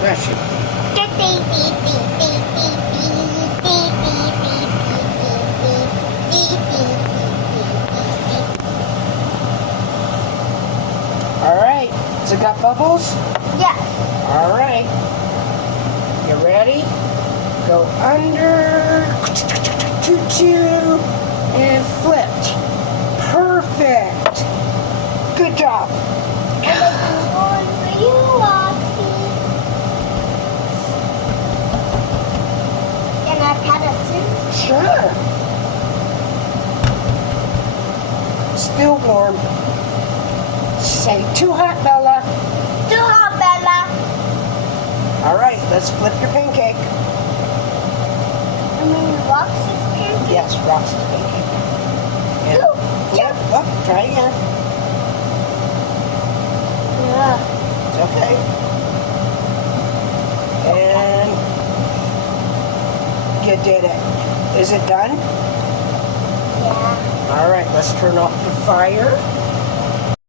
Bless you. All right. Has it got bubbles? Yes. All right. You ready? Go under, and flipped. Perfect. Good job. And I'm going for you, Roxy. Can I cut it too? Sure. Still warm. Say too hot, Bella. Too hot, Bella. All right, let's flip your pancake. I mean, Roxy's pancake. Yes, Roxy's pancake. And Ooh, flip. Oh, try again. Yeah. It's okay. And you did it. Is it done? Yeah. All right, let's turn off the fire.